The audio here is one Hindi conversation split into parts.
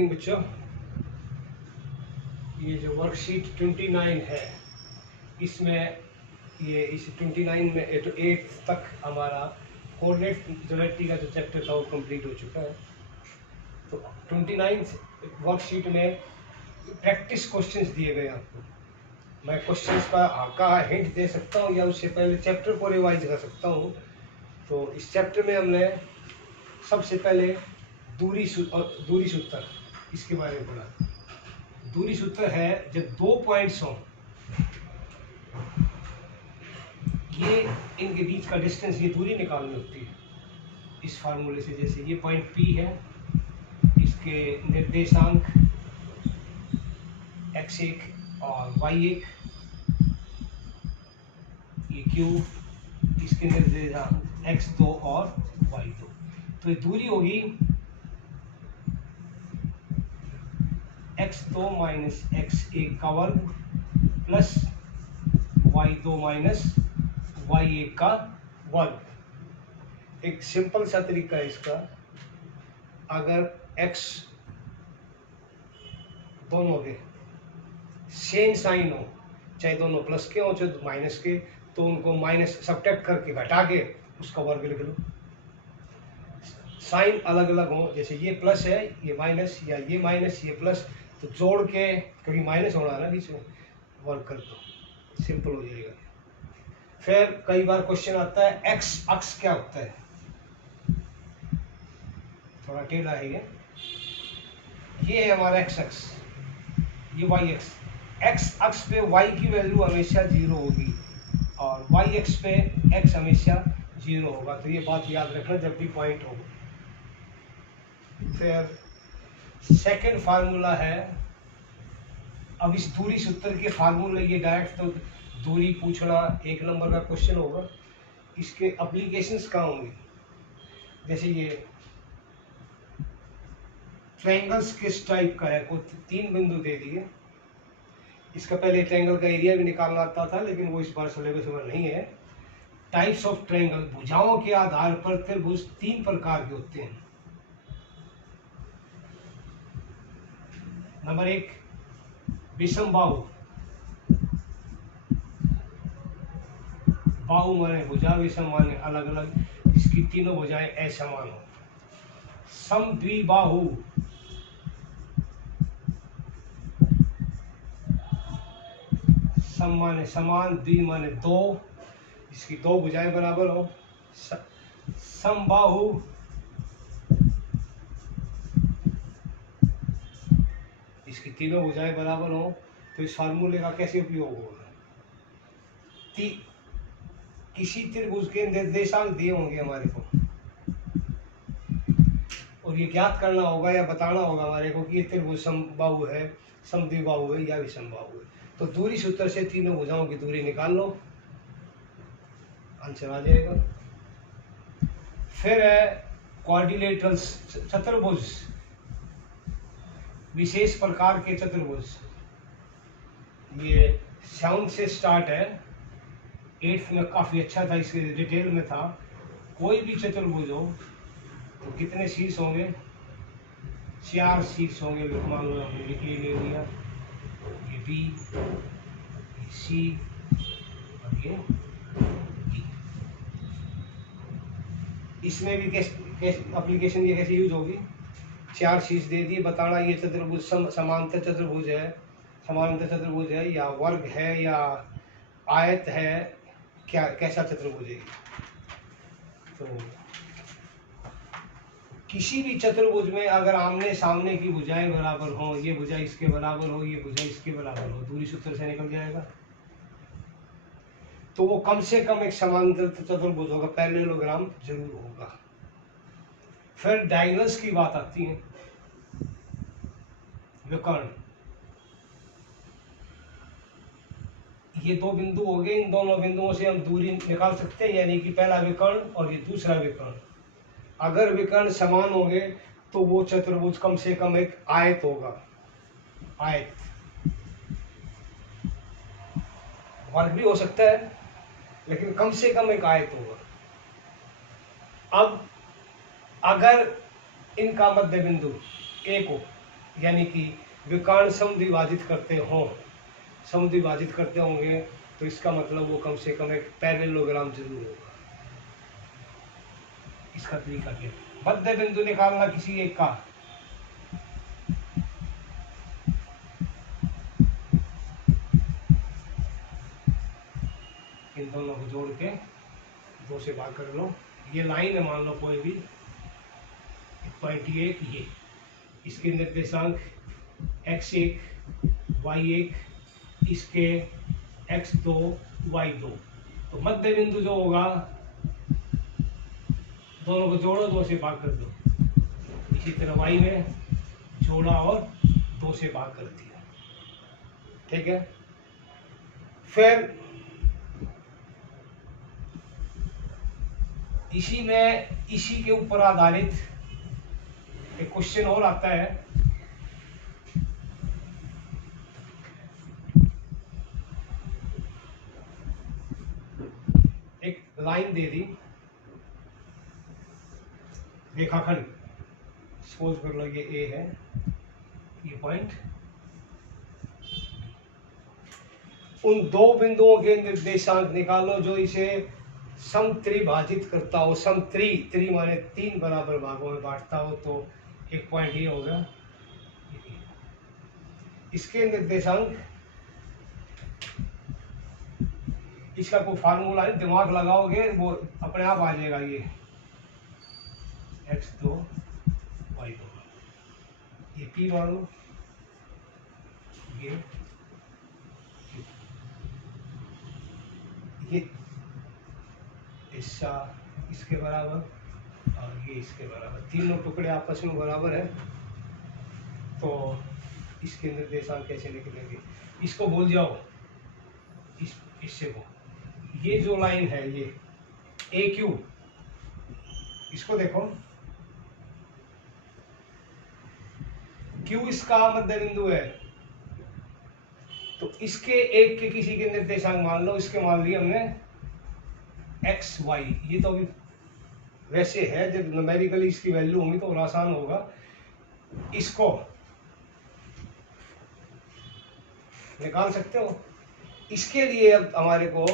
इवनिंग बच्चों। ये जो वर्कशीट 29 है, इसमें ये इस 29 में 8 तक हमारा कोऑर्डिनेट ज्योमेट्री का जो चैप्टर था वो कंप्लीट हो चुका है। तो 29 वर्कशीट में प्रैक्टिस क्वेश्चंस दिए गए आपको। मैं क्वेश्चंस का हिंट दे सकता हूँ या उससे पहले चैप्टर को रिवाइज कर सकता हूँ। तो इस चैप्टर में हमने सबसे पहले दूरी सूत्र इसके बारे में पढ़ा। दूरी सूत्र है जब 2 पॉइंट्स हों, ये इनके बीच का डिस्टेंस, ये दूरी निकालनी होती है इस फार्मूले से। जैसे ये पॉइंट P है, इसके निर्देशांक x1 और y1, ये Q, इसके निर्देशांक x2 और y2। तो ये दूरी होगी x2 माइनस x1 का वर्ग प्लस y2 माइनस y1 का वर्ग। एक सिंपल सा तरीका है इसका। अगर x दोनों के सेम साइन हो, चाहे दोनों प्लस के हो चाहे माइनस के, तो उनको माइनस सब्ट्रैक्ट करके घटा के उसका वर्ग लिख लो। साइन अलग अलग हो, जैसे ये प्लस है ये माइनस, या ये माइनस ये प्लस, तो जोड़ के, क्योंकि माइनस होना है ना बीच में, वर्ग कर दो, सिंपल हो जाएगा। फिर कई बार क्वेश्चन आता है एक्स अक्ष क्या होता है, थोड़ा टेढ़ा है ये है हमारा एक्स अक्ष, ये वाई अक्ष। एक्स अक्ष पे वाई की वैल्यू हमेशा 0 होगी और वाई अक्ष पे एक्स हमेशा 0 होगा। तो ये बात याद रखना जब भी पॉइंट हो। फिर सेकंड फार्मूला है, अब इस दूरी सूत्र के फार्मूले, ये डायरेक्ट तो दूरी पूछना 1 नंबर का क्वेश्चन होगा। इसके एप्लीकेशंस कहाँ होंगे, जैसे ये ट्रायंगल्स किस टाइप का है, कोई 3 बिंदु दे दिए। इसका पहले ट्रायंगल का एरिया भी निकालना आता था, लेकिन वो इस बार सिलेबस में नहीं है। टाइप्स ऑफ ट्रायंगल, भुजाओं के आधार पर त्रिभुज 3 प्रकार के होते हैं। नंबर 1 विषम बाहु, बाहु माने भुजा, विषम माने अलग अलग, इसकी तीनों भुजाएं असमान हो। समद्विबाहु, सम माने समान, द्वि माने 2, इसकी 2 भुजाएं बराबर हो। समबाहु, इसकी तीनों भुजाएं बराबर हो। तो इस फार्मूले का कैसे उपयोग होगा, किसी त्रिभुज के निर्देशांक दिए होंगे हमारे को, और ये ज्ञात करना होगा या बताना होगा हमारे को कि ये त्रिभुज समबाहु है, समद्विबाहु है या विषमबाहु है। तो दूरी सूत्र से तीनों भुजाओं की दूरी निकाल लो, आंसर आ जाएगा। फिर है क्वाड्रिलेटरल्स, चतुर्भुज, विशेष प्रकार के चतुर्भुज। ये 7th से स्टार्ट है, 8th में काफी अच्छा था, इसके डिटेल में था। कोई भी चतुर्भुज हो तो कितने शीर्ष होंगे, 4 शीर्ष होंगे। मान लो हमने लिख लिया, ये बी, ये सी और ये ई। इसमें भी एप्लीकेशन ये कैसे यूज होगी, 4 शीर्ष दे दिए, बताना ये चतुर्भुज समांतर चतुर्भुज है, समांतर चतुर्भुज है या वर्ग है या आयत है, क्या कैसा चतुर्भुज है। तो किसी भी चतुर्भुज में अगर आमने सामने की भुजाएं बराबर हो, ये भुजा इसके बराबर हो, ये भुजा इसके बराबर हो, दूरी सूत्र से निकल जाएगा। तो वो कम से कम एक समांतर चतुर्भुज होगा, पैरेललोग्राम जरूर होगा। फिर डायगोनल्स की बात आती है, विकर्ण। ये 2 बिंदु हो गए, इन दोनों बिंदुओं से हम दूरी निकाल सकते हैं, यानी कि पहला विकर्ण और ये दूसरा विकर्ण। अगर विकर्ण समान होंगे तो वो चतुर्भुज कम से कम एक आयत होगा, आयत। वर्ग भी हो सकता है लेकिन कम से कम एक आयत होगा। अब अगर इनका मध्य बिंदु एक हो, यानी कि विकर्ण समद्विभाजित करते होंगे तो इसका मतलब वो कम से कम एक पैरेललोग्राम जरूर होगा। इसका तरीका क्या, मध्य बिंदु निकालना किसी एक का, इन दोनों को जोड़ के 2 से भाग कर लो। ये लाइन है मान लो कोई भी, पॉइंट ये इसके निर्देशांक x1 y1, इसके x2 y2। तो मध्य बिंदु जो होगा दोनों को जोड़ो, 2 से भाग कर दो। इसी तरह y में जोड़ा और 2 से भाग कर दिया। ठीक है, फिर इसी के ऊपर आधारित एक क्वेश्चन और आता है। एक लाइन दे दी, रेखाखंड, सपोज कर लो ये ए है, ये पॉइंट, उन 2 बिंदुओं के निर्देशांक निकालो जो इसे समत्रिभाजित करता हो। समत्रि माने 3 बराबर भागों में बांटता हो। तो एक पॉइंट ये होगा, इसके निर्देशांक, इसका कोई फार्मूला है, दिमाग लगाओगे वो अपने आप आ जाएगा। ये x2 y2, ये p मान लो, ये हिस्सा इसके बराबर और ये इसके बराबर, तीनों टुकड़े आपस में बराबर है। तो इसके निर्देशांक कैसे निकलेंगे, इसको भूल जाओ, इससे को, ये जो लाइन है ये AQ, इसको देखो, Q इसका मध्य बिंदु है। तो इसके एक के किसी के निर्देशांक मान लो, इसके मान लिए हमने x y, ये तो अभी वैसे है, जब न्यूमेरिकली इसकी वैल्यू होगी तो और आसान होगा। इसको निकाल सकते हो। इसके लिए अब हमारे को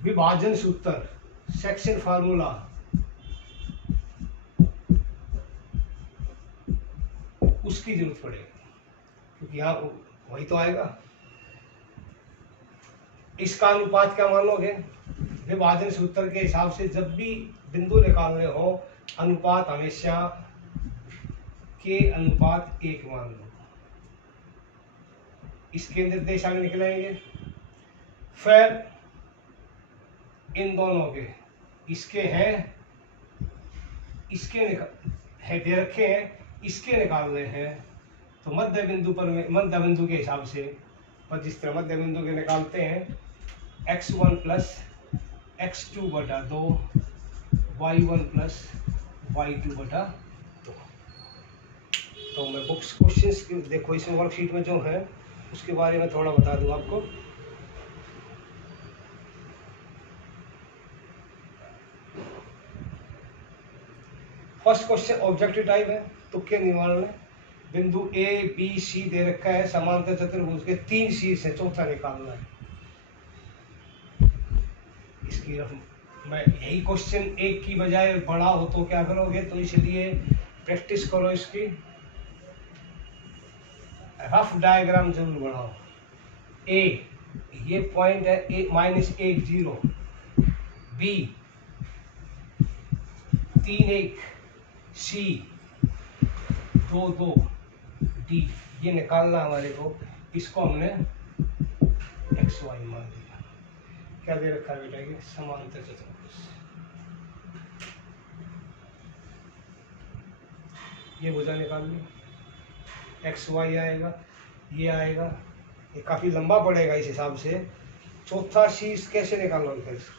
विभाजन सूत्र, सेक्शन फार्मूला, उसकी जरूरत पड़ेगी, क्योंकि यहाँ वही तो आएगा। इसका अनुपात क्या मान लोगे, विभाजन सूत्र के हिसाब से जब भी बिंदु निकालने हो, अनुपात हमेशा के अनुपात 1 मान लो। इसके निर्देशांक निकलेंगे, फिर इन दोनों के, इसके हैं, इसके है दे रखे हैं, इसके निकालने हैं। तो मध्य बिंदु पर, मध्य बिंदु के हिसाब से, पर जिस तरह मध्य बिंदु के निकालते हैं, x1 प्लस x2 बटा 2, y1 प्लस y2 बटा 2। तो मैं बुक्स क्वेश्चंस देखो, इसमें वर्कशीट में जो है उसके बारे में थोड़ा बता दूं आपको। फर्स्ट क्वेश्चन ऑब्जेक्टिव टाइप है, तुक्के निवारण है। बिंदु A B C दे रखा है, समांतर चतुर्भुज के 3 शीर्ष है, चौथा निकालना है। इसकी मैं यही क्वेश्चन एक की बजाय बड़ा हो तो क्या करोगे, तो इसलिए प्रैक्टिस करो, इसकी रफ डायग्राम जरूर बनाओ। A ये पॉइंट है, A -1 0, B 3 1, C 2 2, D ये निकालना हमारे को। इसको हमने x y मान दिया। क्या दे रखा है बेटा, ये समांतर चतुर्भुज, ये भुजा निकाल ली, x y आएगा, ये आएगा, ये काफी लंबा पड़ेगा इस हिसाब से। चौथा शीर्ष कैसे निकालोगे, फिर इसको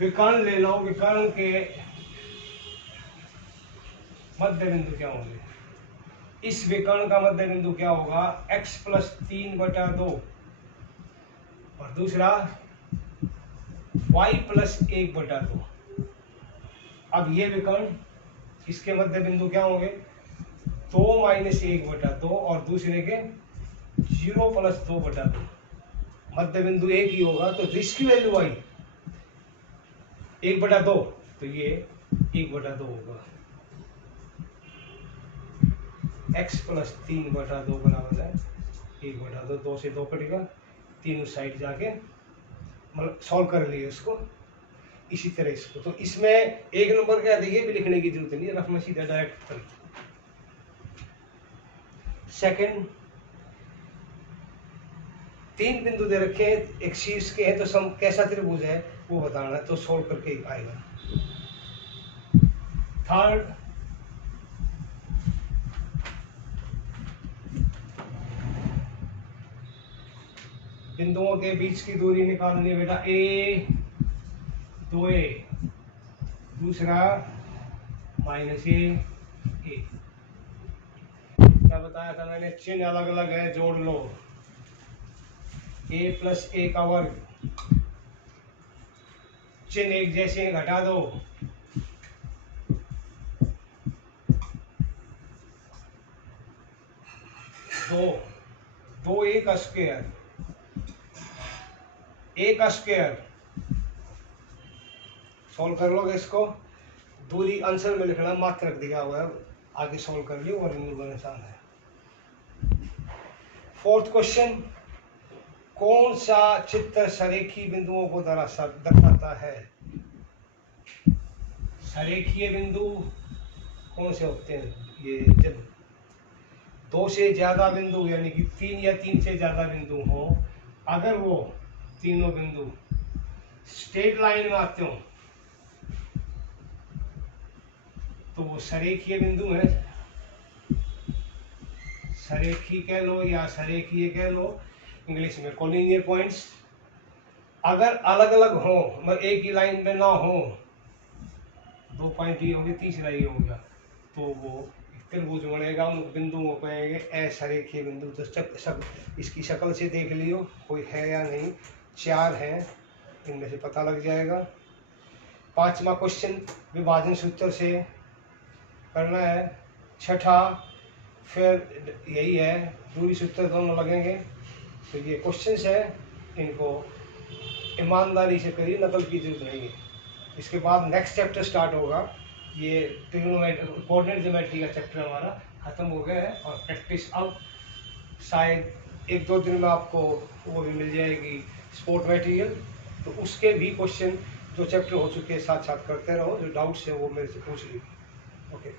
विकर्ण ले लो, विकर्ण के मध्य बिंदु क्या होंगे, इस विकर्ण का मध्य बिंदु क्या होगा, x प्लस 3 बटा 2 और दूसरा y प्लस 1 बटा 2। अब ये विकर्ण, इसके मध्य बिंदु क्या होंगे, 2 माइनस 1/2 और दूसरे के 0 प्लस 2/2। मध्य बिंदु एक ही होगा तो जिसकी वैल्यू आई 1/2, तो ये 1/2 होगा। x प्लस 3/2 बराबर है 1/2। 2 से 2 कटेगा, 3 उस साइड जाके, मतलब सॉल्व कर लिए इसको। इसी तरह इसको, तो इसमें एक नंबर क्या देखिए भी लिखने की जरूरत नहीं है, रफ में सीधा डायरेक्ट कर। सेकंड, 3 बिंदु दे रखे हैं, एक शीर्ष के हैं, तो सम कैसा त्रिभुज है वो बताना है, तो सॉल्व करके ही आएगा। थर्ड, बिंदुओं के बीच की दूरी निकालनी है बेटा, a 2a, दूसरा -a। क्या बताया था मैंने, चिन्ह अलग अलग है, जोड़ लो। a प्लस a का वर्ग, चिन्ह एक जैसे हैं, घटा दो। दो a का स्क्वायर, a का स्क्वायर, सॉल्व कर लोगे इसको। दूरी आंसर में लिखना, मात्रक दिया हुआ है, आगे सॉल्व कर लियो और बिंदु आसान है। फोर्थ क्वेश्चन, कौन सा चित्र सरेखी बिंदुओं को दर्शाता है। सरेखीय बिंदु कौन से होते हैं, ये जब 2 से ज्यादा बिंदु यानी कि 3 या 3 से ज्यादा बिंदु हो, अगर वो तीनों बिंदु स्ट्रेट लाइन में आते हो तो वो सरेखीय बिंदु है। सरेखी कह लो या सरेखीय कह लो, इंग्लिश में कोलिनियर पॉइंट्स। अगर अलग अलग हो, मतलब एक ही लाइन में ना हो, 2 पॉइंट ही होंगे, तीसरा ही होगा, तो वो त्रिभुज बनेगा। उन बिंदुओं को कहेंगे असरेखीय बिंदु। तो इसकी शक्ल से देख लियो कोई है या नहीं, 4 हैं, इनमें से पता लग जाएगा। 5वां क्वेश्चन विभाजन सूत्र से करना है। 6ठा फिर यही है, दूरी सूत्र दोनों लगेंगे। तो ये क्वेश्चंस है, इनको ईमानदारी से करिए, नकल की जरूरत नहीं है। इसके बाद नेक्स्ट चैप्टर स्टार्ट होगा, ये ट्रिग्नोमेट्री कोऑर्डिनेट ज्योमेट्री का चैप्टर हमारा खत्म हो गया है। और प्रैक्टिस अब शायद 1-2 दिन में आपको वो भी मिल जाएगी स्पोर्ट मटेरियल, तो उसके भी क्वेश्चन जो चैप्टर हो चुके हैं साथ साथ करते रहो। जो डाउट्स है वो मेरे से पूछ लीजिए। ओके।